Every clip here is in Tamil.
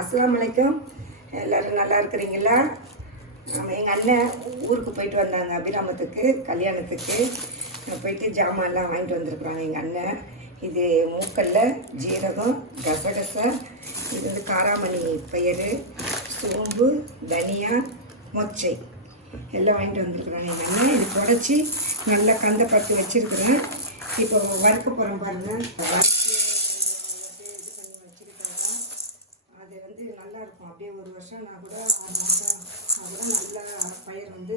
அஸ்ஸலாமு அலைக்கும். எல்லோரும் நல்லா இருக்கிறீங்களா? எங்கள் அண்ணன் ஊருக்கு போயிட்டு வந்தாங்க, அபிராமத்துக்கு கல்யாணத்துக்கு போயிட்டு ஜாமான்லாம் வாங்கிட்டு வந்திருக்குறாங்க எங்கள் அண்ணன். இது மூக்கல்ல, ஜீரகம், கசகசை, இது வந்து காராமணி பயிறு, சோம்பு, தனியா, மொச்சை எல்லாம் வாங்கிட்டு வந்திருக்குறாங்க எங்கள் அண்ணன். இது குறைச்சி நல்லா கந்தை பார்த்து வச்சுருக்குறேன். இப்போ வறுக்க போகிறோம் பாருங்கள். அது வந்து நல்லாயிருக்கும். அப்படியே ஒரு வருஷம்னா கூட 6 மாதம் கூட நல்லா பயிர் வந்து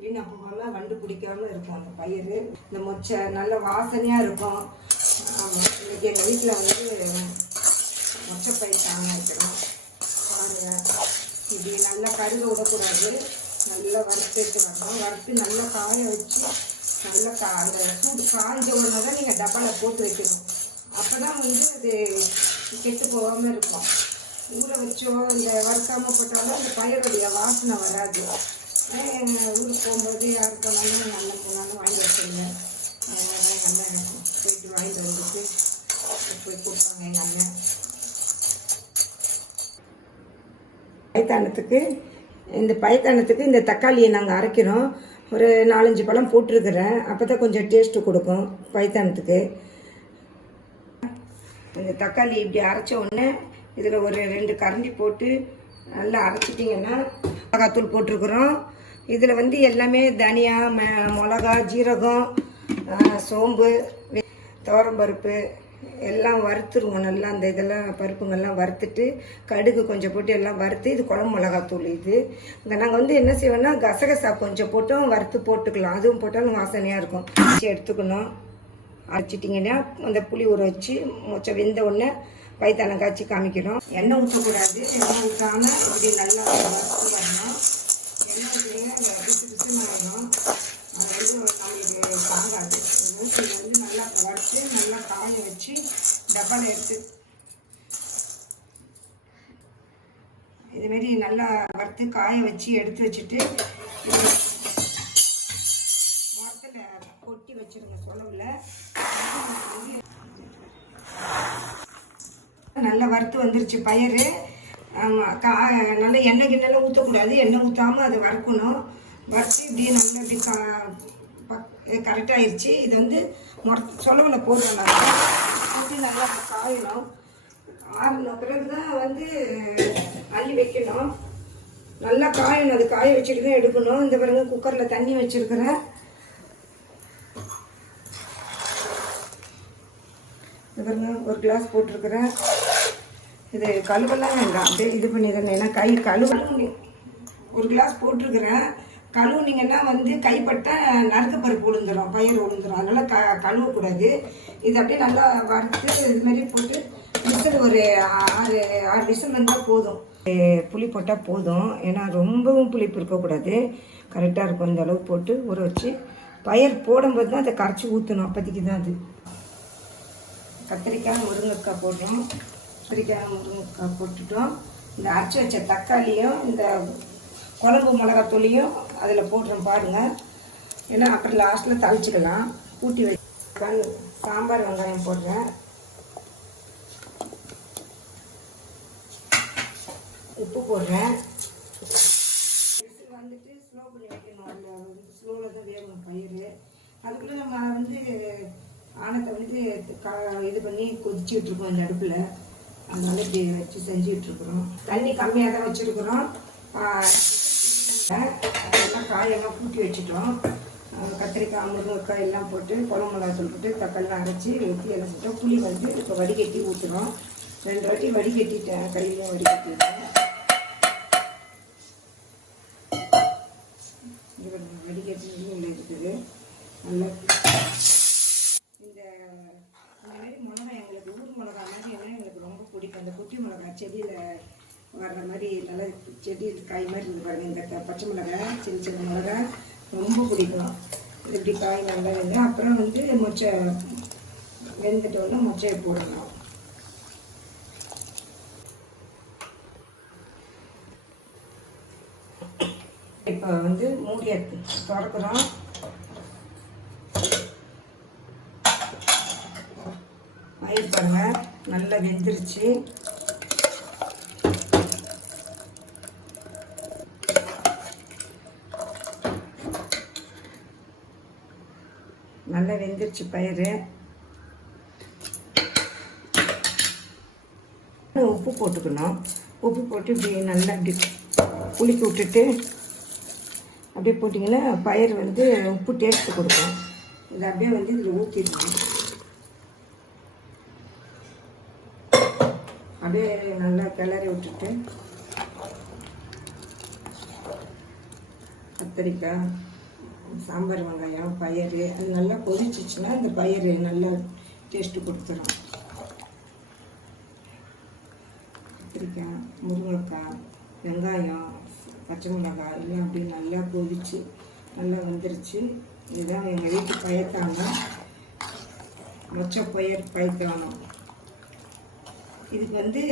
வீணாக போகாமல் வண்டு பிடிக்காமல் இருக்கும். அந்த பயிர் இந்த மொச்சை நல்ல வாசனையாக இருக்கும். இன்றைக்கி எங்கள் வீட்டில் வந்து மொச்சை பயிர் தாங்க வைக்கிறோம் பாருங்கள். இப்படி நல்லா கருக விடக்கூடாது, நல்லா வறுத்துட்டு வரணும். வறுத்து நல்லா காய வச்சு நல்லா அந்த சூடு காய்ஞ்ச உடனே தான் நீங்கள் டப்பாவில் போட்டு வைக்கணும். அப்போ தான் வந்து அது கெட்டு போகாமல் இருக்கும். ஊற வச்சோ இந்த வறுக்காமல் போட்டாலும் அந்த பயிரோடைய வாசனை வராது. எங்கள் ஊருக்கு போகும்போது யார் போனாலும் எங்கள் அண்ணன் போனாலும் வாங்கி வச்சுருங்க. எங்கள் அண்ணன் போயிட்டு வாங்கிட்டு வந்துட்டு போய் கொடுப்பாங்க எங்கள் அண்ணன். பயத்தானத்துக்கு இந்த தக்காளியை நாங்கள் அரைக்கிறோம். ஒரு 4-5 பழம் போட்டிருக்கிறேன். அப்போ தான் கொஞ்சம் டேஸ்ட்டு கொடுக்கும் பயத்தானத்துக்கு. இந்த தக்காளி இப்படி அரைச்ச உடனே இதில் ஒரு 2 கரண்டி போட்டு நல்லா அரைச்சிட்டிங்கன்னா மிளகாத்தூள் போட்டிருக்குறோம். இதில் வந்து எல்லாமே தனியா, மிளகா, ஜீரகம், சோம்பு, துவரம்பருப்பு எல்லாம் வறுத்துருவோம். நல்லா அந்த இதெல்லாம் பருப்புங்கள்லாம் வறுத்துட்டு கடுகு கொஞ்சம் போட்டு எல்லாம் வறுத்து, இது குழம்பு மிளகாத்தூள். இது நாங்கள் வந்து என்ன செய்வோன்னா கசகசா கொஞ்சம் போட்டும் வறுத்து போட்டுக்கலாம். அதுவும் போட்டாலும் வாசனையாக இருக்கும். எடுத்துக்கணும். அரைச்சிட்டிங்கன்னா அந்த புளி ஊற வச்சு மொச்சை வெந்த உடனே பைத்தானம் காய்ச்சி காமிக்கணும். எண்ணெய் ஊற்றக்கூடாது. எண்ணெய் ஊற்றாமல் இப்படி நல்லா வறுத்து வரணும். எண்ணெய் ஊற்றிங்கன்னா பிசு பிசுன்னு வரணும். அது வந்து நம்மளுக்கு தாங்காது. ஊற்றி வந்து நல்லா வறுத்து நல்லா காய வச்சு டப்பாவில் எடுத்து இதுமாரி நல்லா வறுத்து காய வச்சு எடுத்து வச்சுட்டு மரத்தில் கொட்டி வச்சுருங்க. சொலவில் நல்லா வறுத்து வந்துருச்சு பயிர். நல்லா எண்ணெய் கிண்ணெல்லாம் ஊற்றக்கூடாது. எண்ணெய் ஊற்றாமல் அதை வறுக்கணும். வறுத்து இப்படியே நல்லா இப்படி கரெக்டாகிடுச்சு. இது வந்து சொலவில் போடணும். ஊற்றி நல்லா காயணும். ஆறின பிறகு தான் வந்து அள்ளி வைக்கணும். நல்லா காயணும். அது காய வச்சுட்டு தான் எடுக்கணும். இந்த பிறகு குக்கரில் தண்ணி வச்சுருக்கிறேன். இந்த பிறகு ஒரு கிளாஸ் போட்டிருக்கிறேன். இது கழுவெல்லாம் வேண்டாம், அப்படியே இது பண்ணிடுறேன். ஏன்னா கழுவு ஒரு கிளாஸ் போட்டிருக்கிறேன். கழுவுனீங்கன்னா வந்து கைப்பட்ட நறுக்க பருப்பு விழுந்துடும், பயிர் விழுந்துடும். அதனால் கழுவக்கூடாது. இது அப்படியே நல்லா வறுத்து இதுமாரி போட்டு விசில் ஒரு 6 விசில் வந்தால் போதும். புளி போட்டால் போதும். ஏன்னா ரொம்பவும் புளிப்பு இருக்கக்கூடாது. கரெக்டாக இருக்கும். இந்த அளவு போட்டு ஊற வச்சு பயிர் போடும்போது தான் அதை கரைச்சி ஊற்றணும். அப்போதைக்கு தான் அது. கத்திரிக்காய், முருங்கைக்காய் போடுறோம். கத்திரிக்காய், முருங்கைக்காய் போட்டுட்டோம். இந்த அரைச்சி வச்ச தக்காளியும் இந்த குழம்பு மிளகாத்தூளியும் அதில் போடுறோம் பாருங்கள். ஏன்னா அப்புறம் லாஸ்ட்டில் தவிச்சிக்கலாம். கூட்டி வச்சு சாம்பார் வெங்காயம் போடுறேன். உப்பு போடுறேன். வந்துட்டு ஸ்லோ பண்ணி வைக்கணும். அதில் ஸ்லோவில் தான் வேகணும் பயிர். அதுக்குள்ளே நம்ம வந்து ஆனத்தை வந்து இது பண்ணி கொதிச்சுட்ருக்கோம் இந்த அடுப்பில். அதனால இப்படி வச்சு செஞ்சுட்ருக்குறோம். தண்ணி கம்மியாக தான் வச்சுருக்குறோம். அதெல்லாம் காயெல்லாம் கூட்டி வச்சுட்டோம். கத்திரிக்காய், முருங்கைக்காய் எல்லாம் போட்டு குழம்பு மிளகாத்தூள் போட்டு தக்காளிலாம் அரைச்சி ஊற்றி எல்லாம் செஞ்சோம். புளி வந்து இப்போ வடிகட்டி ஊற்றுறோம். 2 வாட்டி வடிகட்டிட்டேன். கையிலையும் வடிகட்டிட்டேன். வடிகட்டி உள்ள இருக்குது. நல்லா இந்த மாதிரி மிளகா எங்களுக்கு ஊர் மிளகா மாதிரி என்ன எங்களுக்கு ரொம்ப பிடிக்கும். அந்த குட்டி மிளகா செடியில் வர்ற மாதிரி நல்லா செடி காய் மாதிரி இருந்து பாருங்கள். இந்த பச்சை மிளகா, சின்ன சின்ன மிளகா ரொம்ப பிடிக்கும். இப்படி காய் நல்லா வெந்து அப்புறம் வந்து மொச்சை வெந்துட்டோன்னா மொச்சையை போடணும். இப்போ வந்து மூடியை திறக்கிறோம். பயிர் பாருங்கள் நல்லா வெந்துருச்சு. நல்லா வெந்துருச்சு பயிறு. உப்பு போட்டுக்கணும். உப்பு போட்டு இப்படி நல்லா இப்படி குலுக்கி விட்டுட்டு அப்படியே போட்டிங்கன்னா பயிர் வந்து உப்பு டேஸ்ட்டு கொடுக்கும். இதை அப்படியே வந்து இதில் ஊற்றிடணும். அப்படியே நல்லா கிளறி விட்டுட்டு கத்திரிக்காய், சாம்பார் வெங்காயம், பயிறு அது நல்லா கொதிச்சிச்சுன்னா இந்த பயிறு நல்லா டேஸ்ட்டு கொடுத்துரும். கத்திரிக்காய், முருங்கைக்காய், வெங்காயம், பச்சை மிளகாய் எல்லாம் அப்படி நல்லா கொதிச்சு நல்லா வந்துருச்சு. இதுதான் எங்கள் வீட்டு பயத்தானம், மொச்சை பயிர் பயத்தானம். இதுக்கு வந்து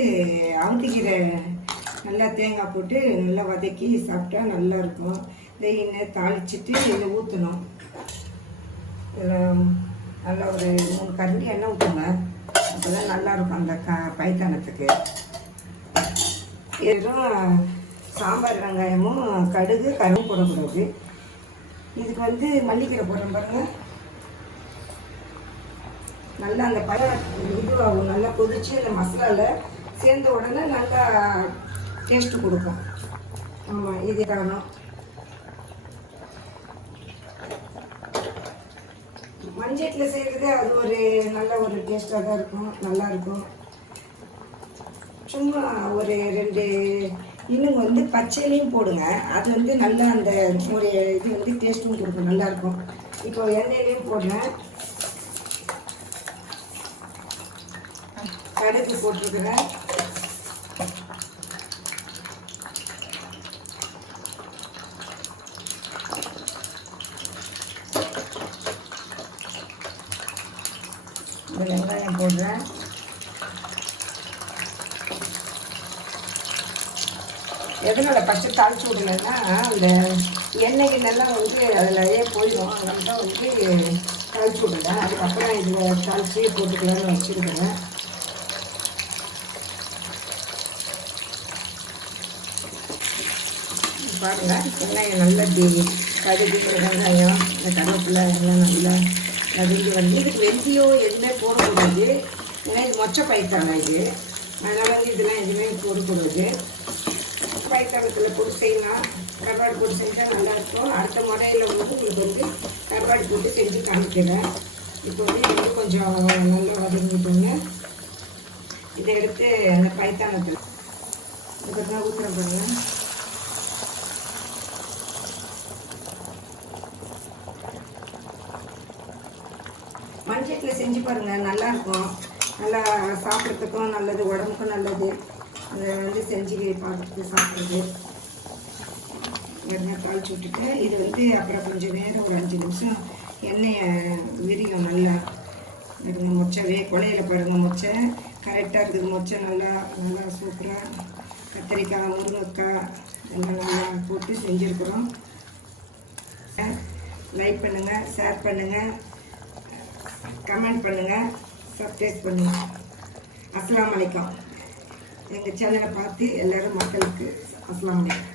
அவுட்டிக்கீரை நல்லா தேங்காய் போட்டு நல்லா வதக்கி சாப்பிட்டா நல்லாயிருக்கும். எண்ணெய் தாளிச்சிட்டு இதில் ஊற்றணும். இதில் நல்லா ஒரு 3 கரண்டி எண்ணெய் ஊற்றுங்க. அப்போ தான் நல்லாயிருக்கும் அந்த பைத்தானத்துக்கு. வெறும் சாம்பார் வெங்காயமும் கடுகு கரும்பு போடக்கூடாது. இதுக்கு வந்து மல்லிக்கீரை போடுறோம் பாருங்கள். நல்லா அந்த பழம் இதுவாகும். நல்லா கொதிச்சு அந்த மசாலாவில் சேர்ந்த உடனே நல்லா டேஸ்ட்டு கொடுக்கும். ஆமாம், இது காரணம். மஞ்சட்டில் செய்கிறது அது ஒரு நல்ல ஒரு டேஸ்ட்டாக தான் இருக்கும், நல்லாயிருக்கும். சும்மா ஒரு 2 இன்னும் வந்து பச்சையிலையும் போடுங்க. அது வந்து நல்லா அந்த ஒரு இது வந்து டேஸ்ட்டும் கொடுக்கும், நல்லாயிருக்கும். இப்போ எண்ணெயிலையும் போடுறேன். கடுகு போட்டிருக்கிறேன். இந்த வெங்காயம் போடுறேன். எதனால் பச்சை தாளிச்சு விடலைன்னா அந்த எண்ணெய் நல்லா வந்து அதிலேயே போயிடும். அதனால தான் வந்து தாளிச்சு விடலை. அதுக்கப்புறம் இதில் தாளிச்சு போட்டுக்கலான்னு வச்சுருக்கிறேன். பாருங்கள், வெங்காயம் நல்லா கடுகு, வெங்காயம், இந்த கருவேப்பிலை எல்லாம் நல்லா நடுங்கி வந்து இதுக்கு வெந்தயம் எதுவுமே போடக்கூடாது. ஏன்னா இது மொச்சை பயிர்த்தான இது. அதனால் வந்து இதெல்லாம் எதுவுமே போடக்கூடாது. பயிர்த்தானத்தில் போட்டு செய்யலாம். கருவாடு போட்டு செஞ்சால் நல்லாயிருக்கும். அடுத்த முறையில் வந்து உங்களுக்கு வந்து கருவாடு போட்டு செஞ்சு காமிக்கிறேன். இப்போ வந்து இது கொஞ்சம் நல்லா வதங்கிட்டோங்க. இதை எடுத்து அந்த பயிர்த்தானத்தில் இதுக்கப்புறம் ஊற்றுறேன் பாருங்கள். மண்சட்டியில் செஞ்சு பாருங்கள், நல்லாயிருக்கும். நல்லா சாப்பிட்றதுக்கும் நல்லது, உடம்புக்கும் நல்லது. அதை வந்து செஞ்சு பார்த்துட்டு சாப்பிட்றது. எண்ணெய் தாளிச்சு விட்டுட்டு இது வந்து அப்புறம் கொஞ்சம் நேரம் ஒரு 5 நிமிஷம் எண்ணெயை விரியும் நல்லா. மொச்சவே கொலையில் பாருங்கள், மொச்சை கரெக்டாக இருக்குது. மொச்சை நல்லா நல்லா சூப்பராக கத்திரிக்காய், முருங்கைக்காய் எல்லாம் நல்லா போட்டு செஞ்சுருக்குறோம். லைக் பண்ணுங்கள், ஷேர் பண்ணுங்கள், கமெண்ட் பண்ணுங்கள், சப்ஸ்கிரைப் பண்ணுங்கள். அஸ்ஸலாமு அலைக்கும். எங்கள் சேனலை பார்த்து எல்லோரும் மக்களுக்கு அஸ்ஸலாமு அலைக்கும்.